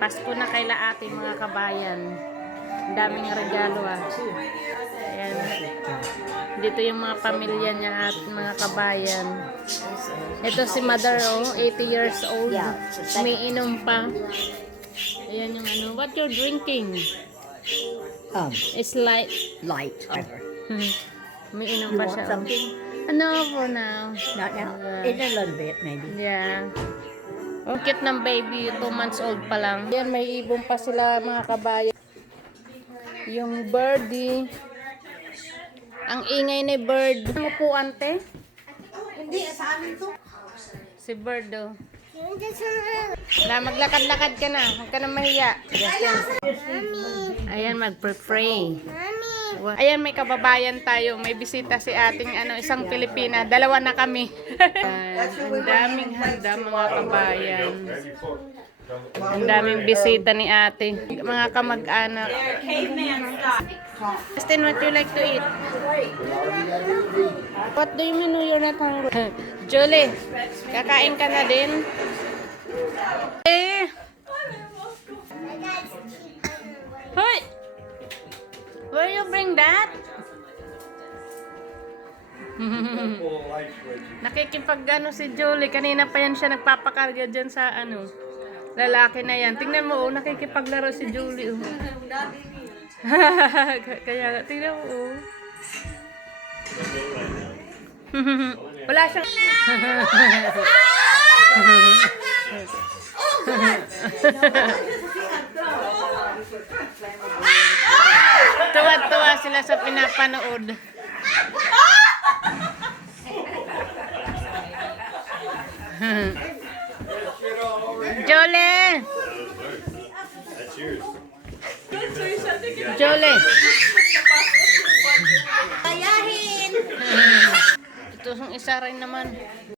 Pasko na kaila ate mga kabayan. Ang daming regalo ah. Ayan. Dito yung mga pamilya niya at mga kabayan. Ito si mother, oh, 80 years old. May inom pa. Ayan yung ano. What you're drinking? It's light. May inom pa siya. Something? Ano for now? Not now. In a little bit, maybe. Yeah. Ang cute ng baby, 2 months old pa lang. Yan, may ibon pa sila mga kabayan. Yung birdie. Ang ingay ni bird. Ano po, ante? Hindi, sa amin to. Si bird, oh. Na, maglakad-lakad ka na. Huwag ka na mahiya. Ayan, mag-pray. Ayan, may kababayan tayo. May bisita si ating isang Pilipina. 2 na kami. Ang daming handa mga kabayan. Ang daming bisita ni ate. Mga kamag-anak. Justin, what you like to eat? What do you mean you're not hungry? Julie, kakain ka na din? Hoy! Where you bring that? Nakikipag si Julie. Kanina pa yan siya nagpapakarga dyan sa lalaki na yan. Tingnan mo, oh, nakikipaglaro si Julie. Oh. Kaya, tingnan mo, oh. Wala siyang... Tuwa-tuwa sila sa pinapanood. Jolie! Jolie! Kayahin! Ito yung isa rin naman.